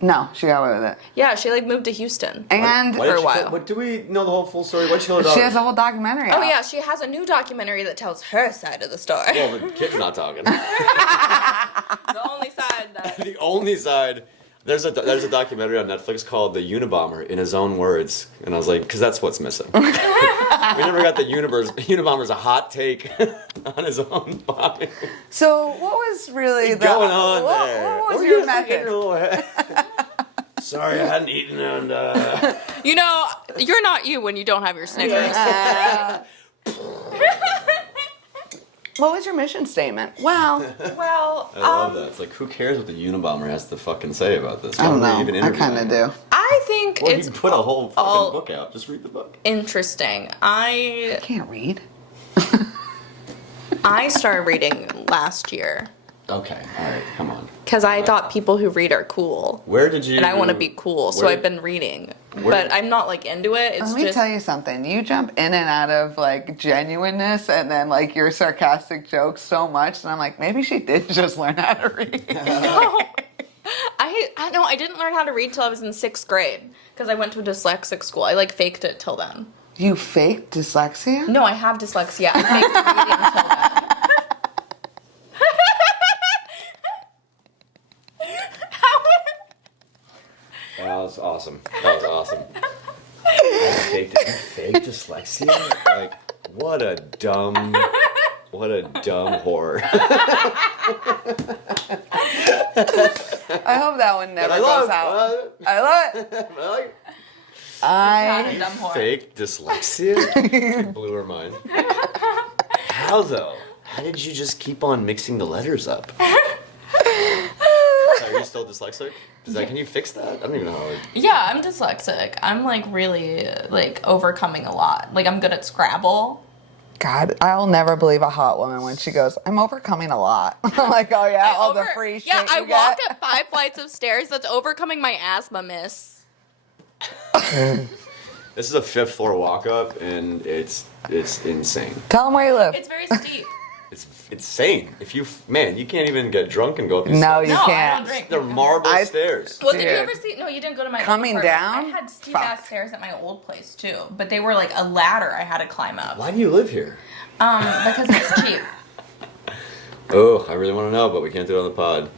No, she got away with it. Yeah, she like moved to Houston. And Why did For a she while. Kill, but do we know the whole full story? Why'd she kill her daughter? she has a whole documentary. Oh out. yeah, she has a new documentary that tells her side of the story. Well, the kid's not talking. The only side that. The only side. There's a documentary on Netflix called The Unabomber in his own words, and I was like, because that's what's missing. We never got the Unabomber's a hot take on his own bombing. So what was really the Going on what, there? What was Were your you method? getting a little- Sorry, I hadn't eaten and. You know, you're not you when you don't have your Snickers. What was your mission statement? Well, Well, I love that. It's like, who cares what the Unabomber has to fucking say about this? I don't Why know. would they even I interview kind of him? do. I think Well, it's you put a whole fucking all- book out. Just read the book. interesting. I can't read. I started reading last year Okay, all right, come on. because I thought people who read are cool. Where did you? And I want to be cool, so where- I've been reading. where- But I'm not like into it. It's Let me just tell you something. You jump in and out of like genuineness and then like your sarcastic jokes so much, and I'm like, maybe she did just learn how to read. I know I didn't learn how to read till I was in 6th grade because I went to a dyslexic school. I like faked it till then. You faked dyslexia? No, I have dyslexia. I faked reading till then. That was awesome. That was awesome. Fake dyslexia? Like, what a dumb whore. I hope that one never I goes love, out. I love it. Not a I dumb whore. fake dyslexia? It blew her mind. How though? How did you just keep on mixing the letters up? Are you still dyslexic? Can you fix that? I don't even know how. Yeah, I'm dyslexic. I'm like really like overcoming a lot. Like I'm good at Scrabble. God, I'll never believe a hot woman when she goes, I'm overcoming a lot. I'm like, oh yeah, all the free shit Yeah, I you walk get. up 5 flights of stairs. That's overcoming my asthma, miss. This is a 5th floor walk up, and it's insane. Tell them where you live. It's very steep. It's insane. If you you can't even get drunk and go up these No, stairs. you No, I can't. don't drink. They're marble I- stairs. Well, did you Dude. ever see? No, you didn't go to my Coming old down? apartment. I had steep ass Fuck. stairs at my old place too, but they were like a ladder I had to climb up. Why do you live here? Because it's cheap. Oh, I really want to know, but we can't do it on the pod.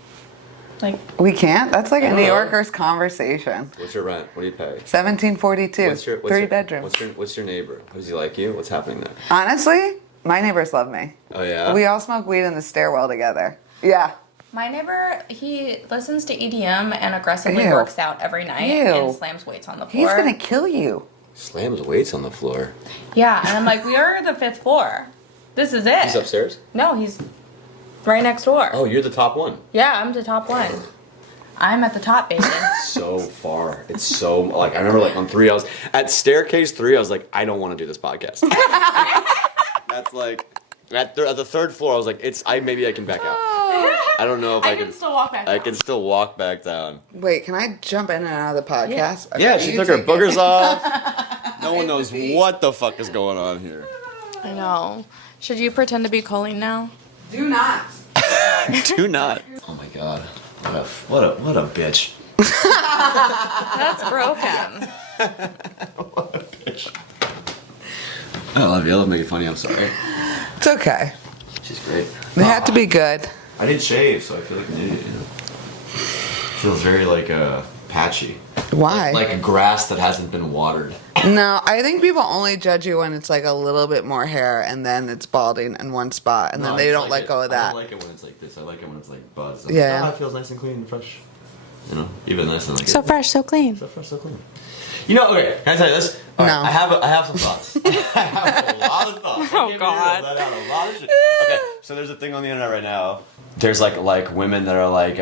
Like, We can't? That's like a don't New know. Yorker's conversation. What's your rent? What do you pay? $17.42. Three bedrooms. What's your neighbor? Does he like you? What's happening there? Honestly, my neighbors love me. Oh yeah. We all smoke weed in the stairwell together. Yeah. my neighbor, he listens to EDM and aggressively Ew. works out every night Ew. and slams weights on the floor. He's gonna kill you. Slams weights on the floor. Yeah, and I'm like, we are the 5th floor. This is it. He's upstairs? No, he's right next door. Oh, you're the top one. Yeah, I'm the top one. I'm at the top, baby. So far. It's so, like, I remember, like, on 3, I was, at staircase 3, I was like, I don't want to do this podcast. That's like, at the 3rd floor, I was like, maybe I can back out. I don't know if I can still walk back I down. can still walk back down. Wait, can I jump in and out of the podcast? Yeah, Okay, she you took her take it. boogers off. No one knows what the fuck is going on here. I know. Should you pretend to be Colleen now? Do not. Do not. Oh my god. What a bitch. That's broken. What a bitch. I love you. I love making fun of you. I'm sorry. It's okay. She's great. They have to be good. I didn't shave, so I feel like an idiot, you know? Feels very, like, patchy. Why? Like a grass that hasn't been watered. No, I think people only judge you when it's like a little bit more hair and then it's balding in one spot and then they don't let go of I that. don't like it when it's like this. I like it when it's like buzzed. Yeah. Like, it feels nice and clean and fresh. You know, even nice and like So fresh, so clean. So fresh, so clean. You know, okay, can I tell you this? All No. I have some thoughts. I have a lot of thoughts. Oh, God. Let out a lot of shit. Okay, so there's a thing on the internet right now. There's like women that are like,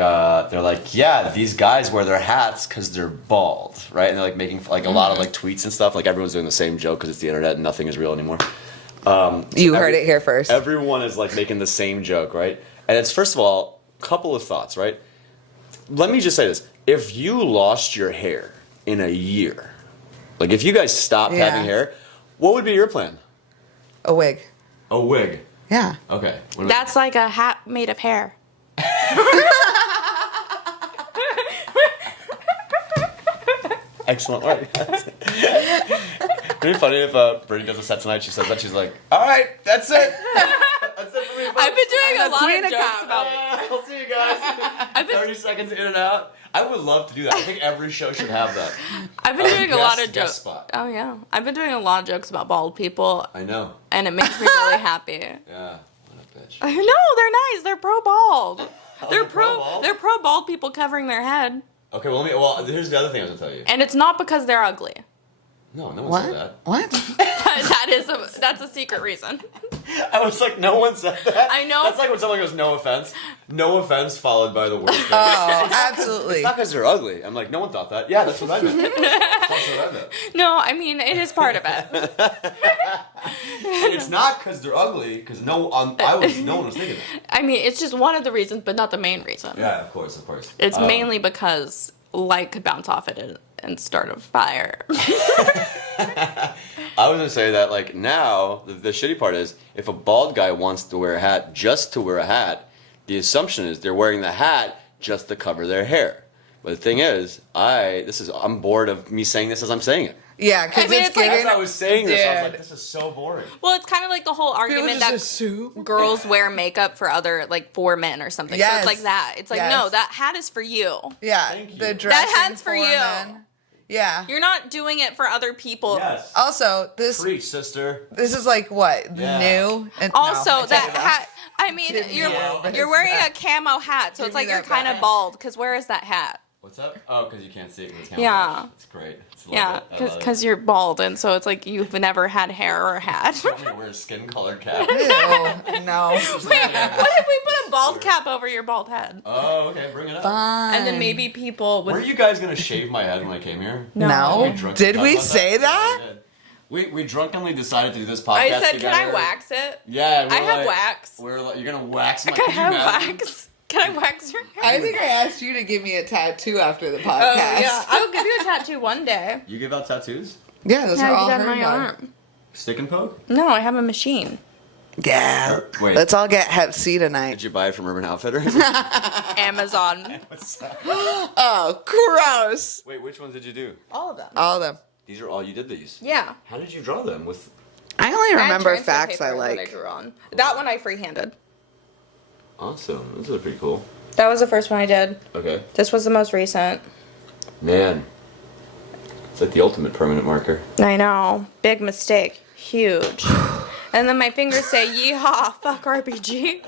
they're like, yeah, these guys wear their hats because they're bald, right? And they're like making like a lot of like tweets and stuff. Like everyone's doing the same joke because it's the internet and nothing is real anymore. You heard it here first. Everyone is like making the same joke, right? And it's, first of all, a couple of thoughts, right? Let me just say this. If you lost your hair in a year, like if you guys stopped Yeah. having hair, what would be your plan? A wig. A wig. Yeah. Okay. What about- That's like a hat made of hair. Excellent work. It'd be funny if Brittany does a set tonight, she says that, she's like, all right, that's it. That's it for me, folks. I've been doing I'm a the lot queen of of jokes comedy. about. I'll see you guys. I've been 30 seconds in and out. I would love to do that. I think every show should have that. I've been doing a lot of Guest jokes. spot. Oh yeah, I've been doing a lot of jokes about bald people, I know. and it makes me really happy. Yeah. What a bitch. No, they're nice. They're pro bald. they're pro-bald? They're pro bald people covering their head, Okay, well, here's the other thing I was going to tell you. and it's not because they're ugly. No one said that. What? That's a secret reason. I was like, no one said that. I know. That's like when someone goes, no offense. No offense followed by the word. Oh, It's absolutely. not because they're ugly. I'm like, no one thought that. Yeah, that's what I meant. That's what I meant. No, I mean it is part of it. And it's not because they're ugly, because no one was thinking that. I mean it's just one of the reasons, but not the main reason. Yeah, of course. It's mainly because light could bounce off it and start a fire. I was gonna say that like now the shitty part is if a bald guy wants to wear a hat just to wear a hat, the assumption is they're wearing the hat just to cover their hair. But the thing is, I'm bored of me saying this as I'm saying it. Yeah, because I mean, it's it's like- giving. As I was saying this, I was Dude. like, this is so boring. Well, it's kind of like the whole argument that assume. girls wear makeup for men or something. So Yes. it's like that. It's like, Yes. no, that hat is for you. Yeah, Thank you. the That dressing hat's for you. men. Yeah. You're not doing it for other people. Yes. Also, this Preach, sister. is like what Yeah. new. And Also, no, I take that it back. hat. I mean, Give me that. you're wearing a camo hat, so Give it's me like you're that kind of back. bald. Because where is that hat? What's up? Oh, because you can't see it. Yeah. It's great. Yeah, because you're bald, and so it's like you've never had hair or a hat. You wear a skin-colored cap. Ew, no. What if we put a bald cap over your bald head? Oh, okay, bring it up. Fine. And then maybe people would. Were you guys gonna shave my head when I came here? No. drunkenly Did talked we about say that? Yeah, we did. We drunkenly decided to do this podcast I said, together. can I wax it? Yeah, I have wax. We're like, you're gonna wax my Can I have imagine? wax? Can I wax your hair? I think I asked you to give me a tattoo after the podcast. Oh, yeah. I'll give you a tattoo one day. You give out tattoos? Yeah, those are all Can I her do that on my done. arm? Stick and poke? No, I have a machine. Yeah. Wait. Let's all get Hep C tonight. Did you buy it from Urban Outfitters? Amazon. What's that? Oh, gross. Wait, which ones did you do? All of them. All of them. These are all you did these. Yeah. How did you draw them? With I only I had remember transfer facts I paper that I like. drew on. That one I freehanded. awesome. Those are pretty cool. That was the first one I did. Okay. This was the most recent. Man. It's like the ultimate permanent marker. I know. Big mistake. Huge. And then my fingers say, yeehaw, fuck RPG.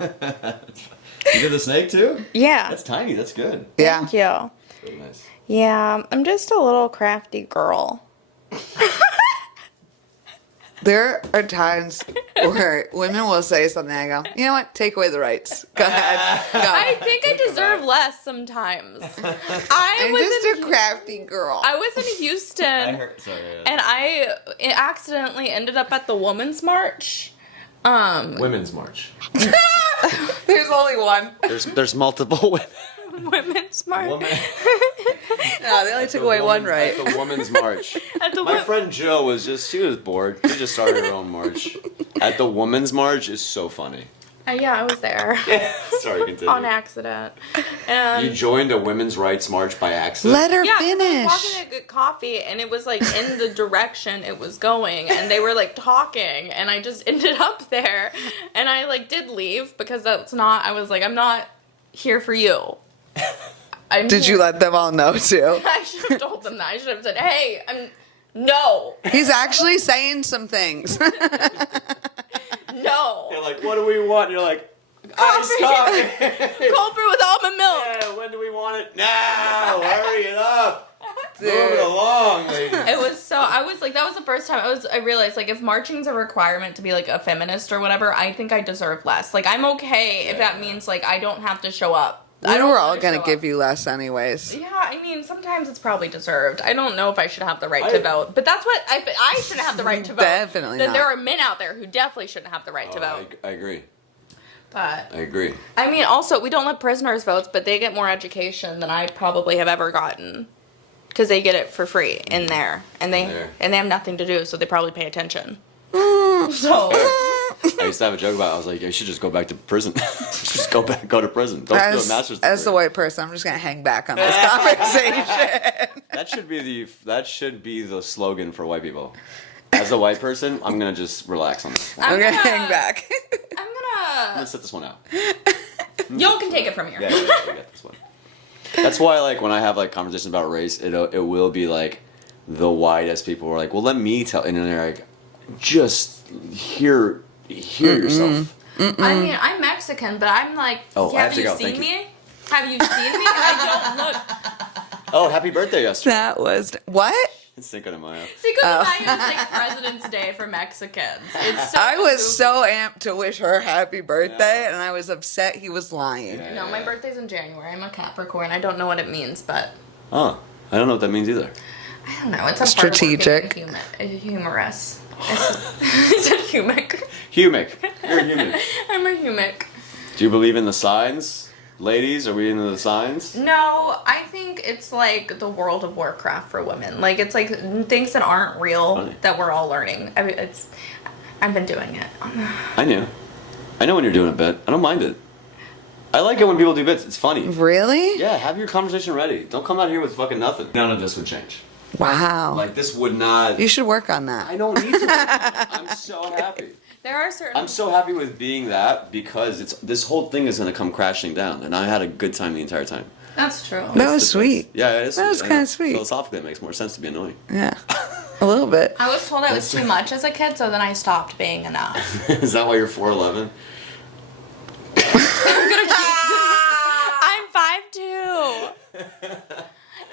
You did the snake too? Yeah. That's tiny. That's good. Yeah. Thank you. Really nice. Yeah, I'm just a little crafty girl. There are times where women will say something. I go, you know what? Take away the rights. Go ahead. Go. I think I deserve less sometimes. I'm just a crafty girl. I was in Houston, Sorry. and I accidentally ended up at the Women's March. Women's March. There's only one. There's multiple women. Women's March. No, they only took away one right. At the Women's March. At the My wo- friend Jill she was bored. She just started her own march. At the Women's March is so funny. Yeah, I was there Sorry, continue. on accident. And You joined a women's rights march by accident? Let her yeah, 'cause I was finish. walking to get coffee, and it was like in the direction it was going, and they were like talking, and I just ended up there, and I like did leave because that's not. I was like, I'm not here for you. Did you let them all know too? I should have told them that. I should have said, "Hey, no, He's actually saying some things. no, You're like, what do we want? You're like, iced coffee. cold brew with almond milk." Yeah, when do we want it? Now! Hurry it up! Move it along, lady. It was so. I was like, that was the first time I realized like if marching's a requirement to be like a feminist or whatever, I think I deserve less. Like I'm okay if that means like I don't have to show up. We were all gonna give you less anyways. Yeah, I mean, sometimes it's probably deserved. I don't know if I should have the right to vote, but that's what I shouldn't have the right to vote. Definitely Then not. there are men out there who definitely shouldn't have the right to vote. I agree. But I agree. I mean, also we don't let prisoners vote, but they get more education than I probably have ever gotten because they get it for free in there, and they have nothing to do, so they probably pay attention. So. I used to have a joke about it. I was like, you should just go back to prison. Just go to prison. Don't do a master's degree. As the white person, I'm just gonna hang back on this conversation. That should be the slogan for white people. As a white person, I'm gonna just relax on this one. I'm gonna gonna- hang back. I'm I'm gonna set this one out. Y'all can take it from here. Yeah, we got this one. That's why, like, when I have like conversations about race, it will be like the whitest people are like, well, let me tell, and then they're like, just hear yourself. I mean, I'm Mexican, but I'm like, Oh, I have have to you go. seen Thank you. me? Have you seen me? I don't look. Oh, happy birthday yesterday. That was what? It's Cinco de Mayo. Cinco de Mayo is like President's Day for Mexicans. It's so I was goofy. so amped to wish her happy birthday, and I was upset he was lying. Yeah. No, my birthday's in January. I'm a Capricorn. I don't know what it means, but Oh, I don't know what that means either. I don't know. It's a Strategic. Humorous. It's a humic. Humic. You're a human. I'm a humic. Do you believe in the signs? Ladies, are we into the signs? No, I think it's like the World of Warcraft for women. Like it's like things that aren't real Funny. that we're all learning. I mean, I've been doing it. I knew. I know when you're doing a bit. I don't mind it. I like it when people do bits. It's funny. Really? Yeah, have your conversation ready. Don't come out here with fucking nothing. None of this would change. Wow. Like, this would not... You should work on that. I don't need to. I'm so happy. There are certain. I'm so happy with being that because this whole thing is going to come crashing down, and I had a good time the entire time. That's true. That It's was the sweet. best. Yeah, it is. That was sweet. I kinda know. sweet. Philosophically, it makes more sense to be annoying. Yeah. A little bit. I was told I was too much as a kid, so then I stopped being enough. Is that why you're 4'11"? I'm 5'2".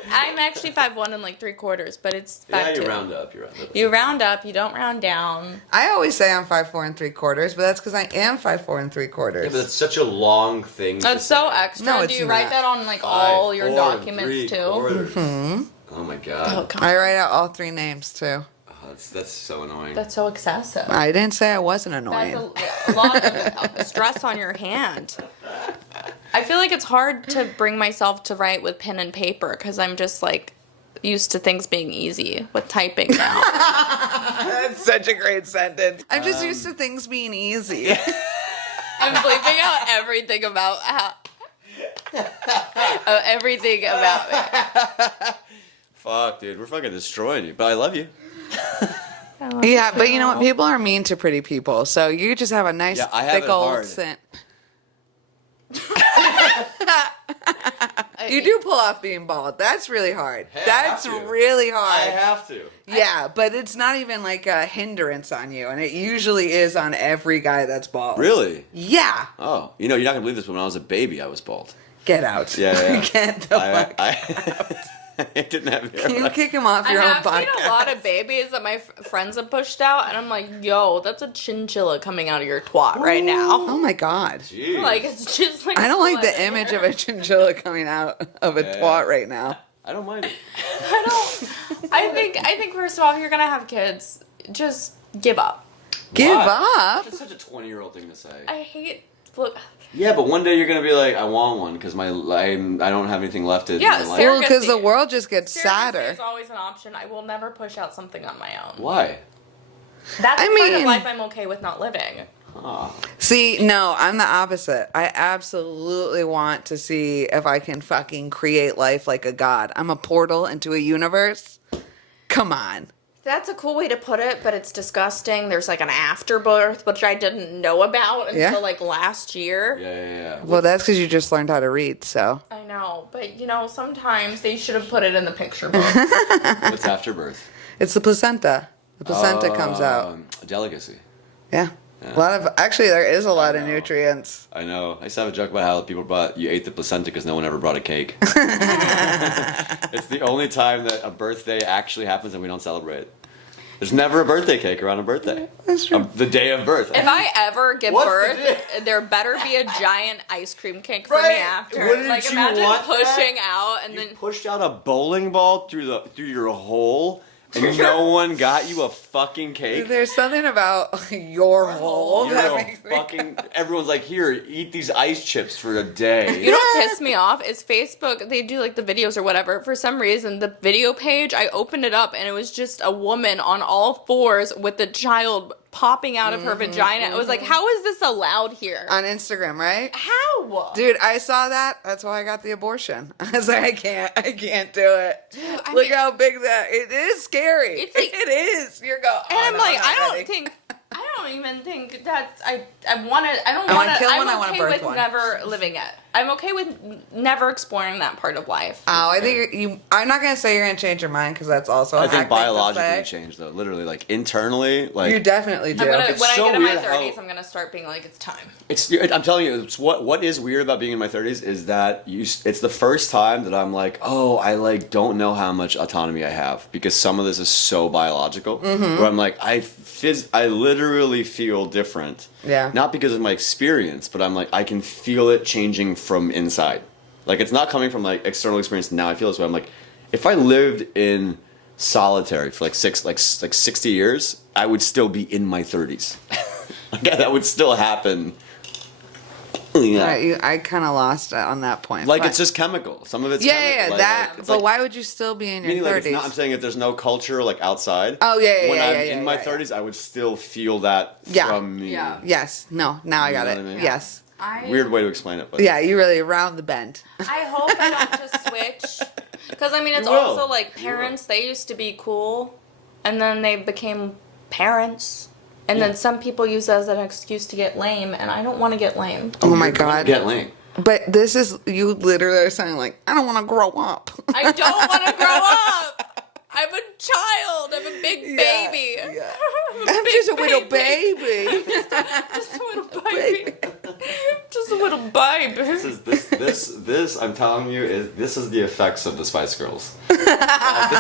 I'm actually 5'1" and like 3/4, but it's 5'2". Yeah, you round up. You round up, you don't round down. I always say I'm 5'4" 3/4, but that's because I am 5'4" 3/4. Yeah, but it's such a long thing. That's so extra. No, Do it's you write not. that on like all your 5, 4, documents 3 too? quarters. Mm-hmm. Oh my god. I write out all three names too. Oh, that's so annoying. That's so excessive. I didn't say I wasn't That's annoying. a lot of stress on your hand. I feel like it's hard to bring myself to write with pen and paper because I'm just like used to things being easy with typing now. That's such a great sentence. I'm just used to things being easy. I'm bleeping out everything about how. Everything about me. Fuck, dude, we're fucking destroying you. But I love you. Yeah, but you know what? People are mean to pretty people, so you just have a nice, Yeah, I have thick it old hard. scent. You do pull off being bald. That's really hard. Hey, I That's have to. really I hard. have to. Yeah, but it's not even like a hindrance on you, and it usually is on every guy that's bald. Really? Yeah. Oh, you know, you're not gonna believe this, but when I was a baby, I was bald. Get out. Yeah. Get the fuck out. I didn't have hair. Can you kick him off your own I have podcast? seen a lot of babies that my friends have pushed out, and I'm like, yo, that's a chinchilla coming out of your twat right now. Oh my god. Jeez. Like, it's just like. I don't like the blood. image of a chinchilla coming out of a twat right now. I don't mind it. I don't. I think first of all, if you're gonna have kids, just give up. Give Why? up? That's such a 20-year-old thing to say. I hate. Look. Yeah, but one day you're gonna be like, I want one because I don't have anything left in Yeah, my life. Sarah- Well, because the world just gets Surrogacy sadder. is always an option. I will never push out something on my own. Why? That's I a part mean- of life I'm okay with not living. Oh. See, no, I'm the opposite. I absolutely want to see if I can fucking create life like a god. I'm a portal into a universe. Come on. That's a cool way to put it, but it's disgusting. There's like an afterbirth, which I didn't know about until Yeah? like last year. Yeah. Well, that's because you just learned how to read, so. I know, but you know, sometimes they should have put it in the picture book. What's afterbirth? It's the placenta. The placenta comes out. Delicacy. Yeah. A lot of, actually, there is a lot of nutrients. I know. I used to have a joke about how people you ate the placenta because no one ever brought a cake. It's the only time that a birthday actually happens and we don't celebrate. There's never a birthday cake around a birthday. That's true. The day of birth. If I ever give What's birth, the there better be a giant ice cream cake for me Right. after. Wouldn't Like you imagine want pushing that? out and You then pushed out a bowling ball through your hole and no one got you a fucking cake. There's something about your hole You're that a makes me... fucking. Everyone's like, here, eat these ice chips for a day. you know what pissed me off is Facebook. They do like the videos or whatever. For some reason, the video page, I opened it up and it was just a woman on all fours with the child popping out of her vagina. I was like, how is this allowed here? On Instagram, right? How? Dude, I saw that. That's why I got the abortion. I was like, I can't do it. I Look mean- how big that. It is scary. It's like- it is. You're going. And I'm like, I don't even think that's I want to. I don't I want wanna to. kill I'm one, I wanna okay birth with one. never living it. I'm okay with never exploring that part of life. Oh, I think you. I'm not gonna say you're gonna change your mind because that's also. I think biologically changed though. Literally, like internally, like You definitely do. I'm gonna, It's when so I get in my weird how- 30s, I'm gonna start being like, it's time. I'm telling you, it's what is weird about being in my 30s is that it's the first time that I'm like, oh, I like don't know how much autonomy I have because some of this is so biological. Where I'm like, I literally feel different. Yeah. Not because of my experience, but I'm like, I can feel it changing from inside. Like it's not coming from like external experience. Now I feel this way. I'm like, if I lived in solitary for like 60 years, I would still be in my 30s. Like, that would still happen. Yeah. I kind of lost on that point. Like but- it's just chemical. Some of it's yeah, like, that. it's But like- why would you still be in your meaning, like, 30s? I'm saying if there's no culture like outside. Oh, yeah, When yeah, I'm yeah, in yeah, my yeah. 30s, I would still feel that Yeah. from me. Yeah. Yes. No. Now I You got know it. what I mean? Yes. Weird way to explain it, but Yeah. You really round the bend. I hope I don't just switch. Because, I mean, it's You will. also like parents, they used to be cool, and then they became parents. And then some people use it as an excuse to get lame, and I don't want to get lame. Oh my You're gonna god. get lame. But this is you literally are saying like I don't want to grow up. I don't want to grow up. I'm a child. I'm a big Yeah, baby. yeah. I'm I'm big just a little baby. Just a little baby. Just a little baby. This I'm telling you this is the effects of the Spice Girls. This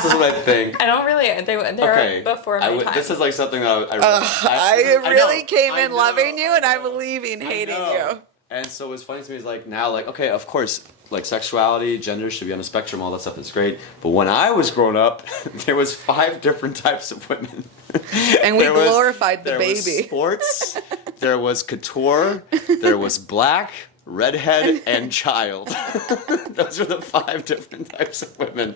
is what I think. I don't really. They're Okay, before my time. this is like something that I really know, came I in know, loving you, and I I'm know, leaving I hating know. you. And so what's funny to me is like now, like, okay, of course, like sexuality, gender should be on a spectrum, all that stuff is great. But when I was growing up, there was 5 different types of women. And we There was- glorified the there was baby. sports, there was couture, there was black, redhead, and child. Those were the 5 different types of women.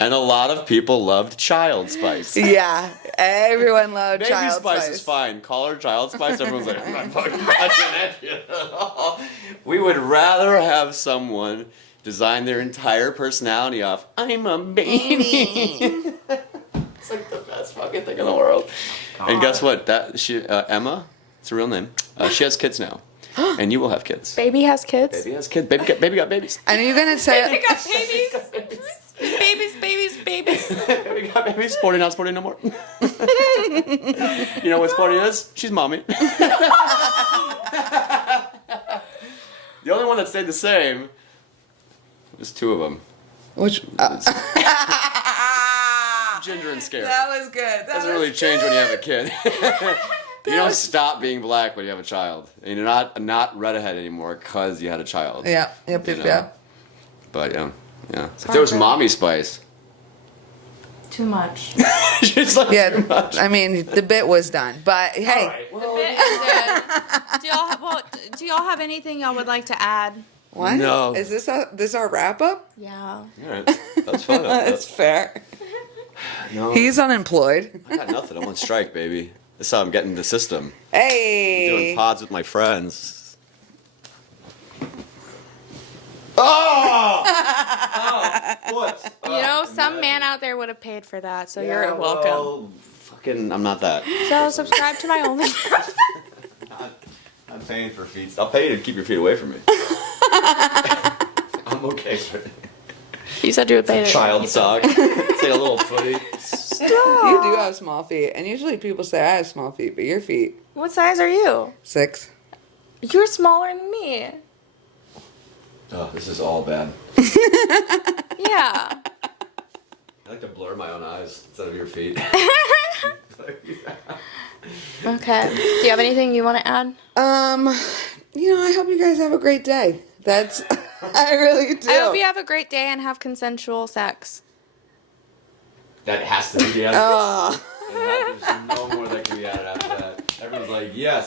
And a lot of people loved Child Spice. Yeah, everyone loved Baby Child Spice is fine. Call her Child Spice. Everyone's like, I'm not fucking watching that shit at all. We would rather have someone design their entire personality off, I'm a baby. It's like the best fucking thing in the world. And guess what? Emma, it's her real name. She has kids now. and you will have kids. Baby has kids. Baby has kids. Baby got babies. And are you gonna say Baby got babies. Babies. Baby got babies. Sporty, not sporty no more. You know what sporty is? She's mommy. The only one that stayed the same was two of them. which? Ginger and Scary. That was good. That Doesn't was really change good. when you have a kid. You don't stop being black when you have a child, and you're not redhead anymore because you had a child. Yeah. Yep. You Yep. know? Yeah. But yeah. If there was mommy spice, Too much. she's like too Yeah. much. I mean, the bit was done, but hey, The bit ended. Do y'all have anything y'all would like to add? what? No. Is this our wrap up? Yeah. All right, that's fine. That's fair. No, He's unemployed. I got nothing. I'm on strike, baby. That's how I'm getting the system. Hey. Doing pods with my friends. Oh! What? You know, some man out there would have paid for that, so you're welcome. Well, fucking, I'm not that. So subscribe to my OnlyFans. I'm paying for feet. I'll pay you to keep your feet away from me. I'm okay with it. You said you would pay to Child sock. It's like a little footy. You do have small feet, and usually people say I have small feet, but your feet What size are you? 6. You're smaller than me. Oh, this is all bad. Yeah. I like to blur my own eyes instead of your feet. Okay. Do you have anything you want to add? I hope you guys have a great day. That's I really do. I hope you have a great day and have consensual sex. That has to be the end. Oh. There's no more that can be added after that. Everyone's like, yes.